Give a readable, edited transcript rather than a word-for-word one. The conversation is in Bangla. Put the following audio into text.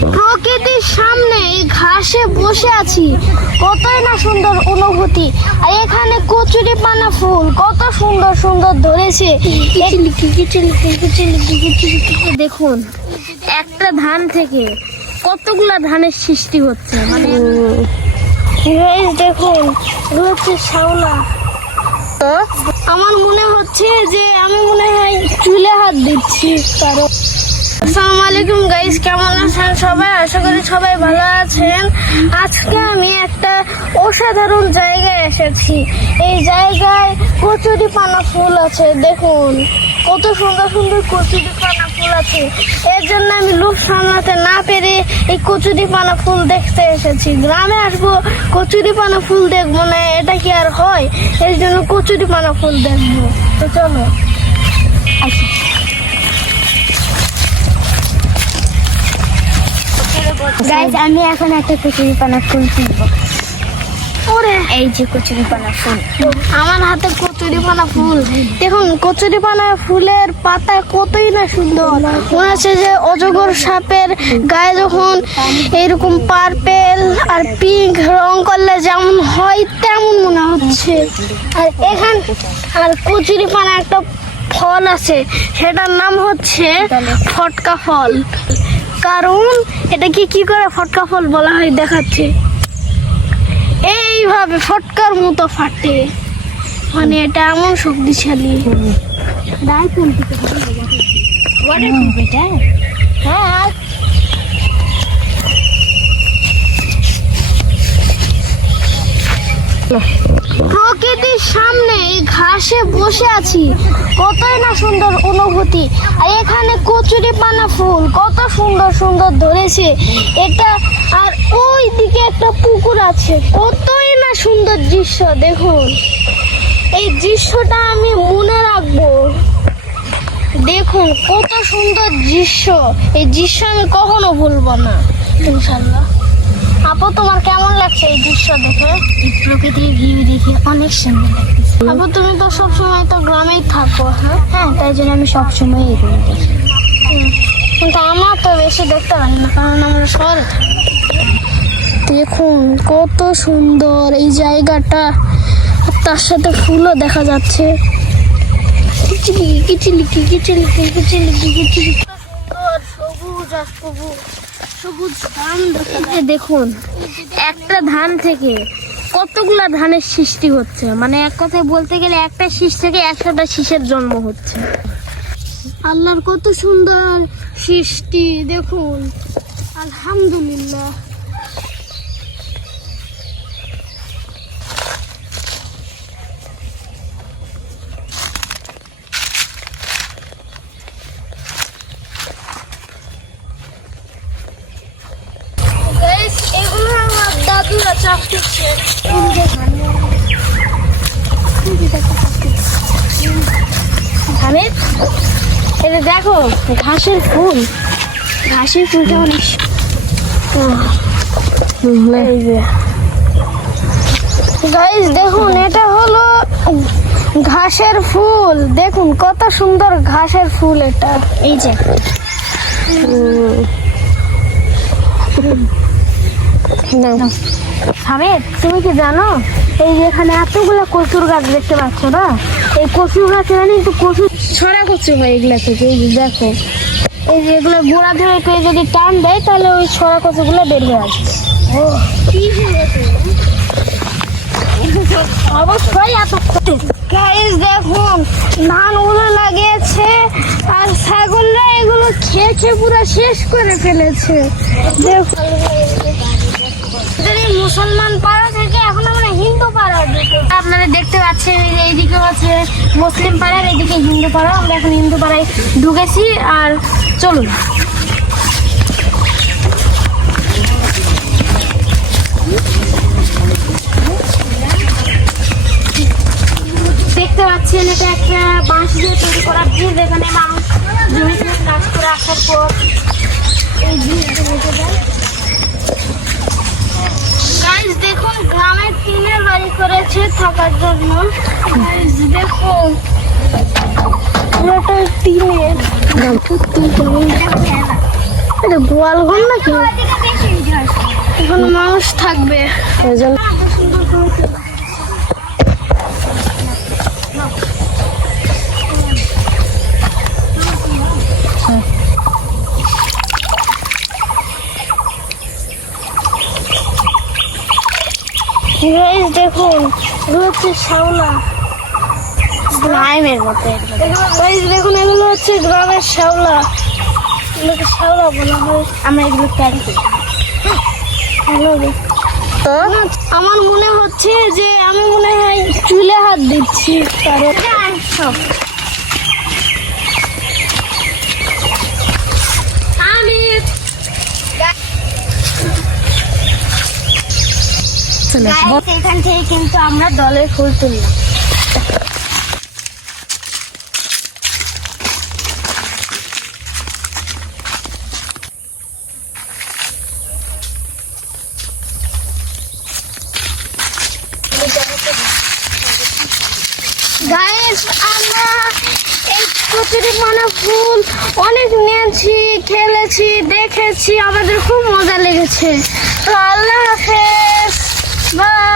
প্রকৃতির সামনে এই ঘাসে বসে আছি, কতই না সুন্দর অনুভূতি। আর এখানে কচুরি পানা ফুল কত সুন্দর সুন্দর ধরেছে। দেখুন, একটা ধান থেকে কতগুলা ধানের সৃষ্টি হচ্ছে। মানে দেখুন, হচ্ছে শ্যাওলা। আমার মনে হচ্ছে যে আমি মনে হয় চুলে হাত দিচ্ছি কারো। আসসালামু আলাইকুম গাইস, কেমন আছেন সবাই? আশা করি সবাই ভালো আছেন। আজকে আমি একটা অসাধারণ জায়গায় এসেছি। এই জায়গায় কচুরি পানা ফুল আছে। দেখুন কত সুন্দর সুন্দর কচুরি পানা ফুল আছে। এর জন্য আমি লোভ সামলাতে না পেরে এই কচুরি পানা ফুল দেখতে এসেছি। গ্রামে আসবো, কচুরি পানা ফুল দেখবো না, এটা কি আর হয়? এর জন্য কচুরি পানা ফুল দেখবো। তো চলো। আচ্ছা, গাইস, আমি এখন একটা কচুরি পানা ফুল তুলবো। ওরে, এই যে কচুরি পানা ফুল, আমার হাতে কচুরি পানা ফুল। দেখুন কচুরি পানা ফুলের পাতা কতই না সুন্দর। মনে হচ্ছে যে অজগর সাপের গায়ে যখন এরকম পার্পেল আর পিঙ্ক রং করলে যেমন হয় তেমন মনে হচ্ছে। আর এখান আর কচুরি পানা একটা ফল আছে, সেটার নাম হচ্ছে ফটকা ফল। কারণ এটাকে কি করে ফটকা ফল বলা হয় দেখাচ্ছে। এইভাবে ফটকার মতো ফাটে, মানে এটা এমন শক্তিশালী। হ্যাঁ, প্রকৃতির সামনে এই ঘাসে বসে আছি, কতই না সুন্দর অনুভূতি। আর এখানে কচুরি পানা ফুল কত সুন্দর সুন্দর ধরেছে এটা। আর ওই দিকে একটা পুকুর আছে, কতই না সুন্দর দৃশ্য। দেখুন এই দৃশ্যটা আমি মনে রাখবো। দেখুন কত সুন্দর দৃশ্য, এই দৃশ্য আমি কখনো ভুলবো না ইনশাল্লাহ। আপু, তোমার কেমন লাগছে এই দৃশ্য দেখে? এই প্রকৃতির ভিউ দেখে অনেক সুন্দর লাগছে। আপু, তুমি তো সবসময় তো গ্রামেই থাকো। হ্যাঁ, তাই জন্য আমি সবসময় এগুলো দেখি। কিন্তু আমার তো বেশি দেখতে পারি না, কারণ আমরা শহরে থাকি। দেখুন কত সুন্দর এই জায়গাটা, তার সাথে ফুলও দেখা যাচ্ছে। সবুজ আর সবুজ সবুজ ধান। দেখুন একটা ধান থেকে কতগুলা ধানের সৃষ্টি হচ্ছে। মানে এক কথায় বলতে গেলে একটা শীষ থেকে 100টা শীষের জন্ম হচ্ছে। আল্লাহর কত সুন্দর সৃষ্টি দেখুন, আলহামদুলিল্লাহ। এগুলো আমার দাদুরা চাষ করছে। ধানের এটা দেখো, ঘাসের ফুল, ঘাসের ফুলটা অনেক। গাইস দেখুন, এটা হলো ঘাসের ফুল। দেখুন কত সুন্দর ঘাসের ফুল এটা। এই যে সাবেদ, তুমি কি জানো এই যে এখানে এতগুলো কচুর গাছ দেখতে পাচ্ছ না? এই কচুর গাছ এখানে কিন্তু কচু ছড়া কচু হয় এগুলা থেকে। এই যে দেখো, এই যে এগুলো গোড়া ধরে কেউ যদি টান দেয় তাহলে ওই ছড়া কচুগুলো বের হয়ে আসবে। ও কি অবশ্যই এত গাইস দেখুন, ধানগুলো লাগিয়েছে আর ছাগলরা এগুলো খেয়ে খেয়ে পুরো শেষ করে ফেলেছে। দেখুন মুসলমান পাড়া থেকে এখন আমরা হিন্দু পাড়া দিকে আপনারা দেখতে পাচ্ছেন। এইদিকে হচ্ছে মুসলিম পাড়ার, এইদিকে হিন্দু পাড়া। আমরা এখন হিন্দু পাড়ায় ঢুকেছি। আর চলুন দেখতে পাচ্ছেন, এটা একটা বাঁশ দিয়ে তৈরি করা ব্রিজ। এখানে মানুষ জমিতে কাজ করে আসার পর এই ব্রিজটা উঠে যায়। গাইস দেখুন, গ্রামের টিনের বাড়ি করেছে থাকার জন্য। দেখুন পুরোটা টিনের। এটা গোয়াল ঘর নাকি? এখানে মানুষ থাকবে ওই জন্য গাইস দেখুন, এগুলো হচ্ছে শ্যাওলা, স্লাইমের মতো গাইস দেখুন এগুলো হচ্ছে গ্রামের শ্যাওলা, এগুলোকে শ্যাওলা বলা হয়। আমরা এগুলো ক্যারি করি। তো আমার মনে হচ্ছে যে আমি মনে হয় চুলে হাত দিচ্ছি, কারণ এখান থেকে কিন্তু আমরা দলের ফুল তুললাম। গাইস আমরা এই কচুরিপানা ফুল অনেক নিয়েছি, খেলেছি, দেখেছি, আমাদের খুব মজা লেগেছে। তো আল্লাহ হাফেজ, বাই।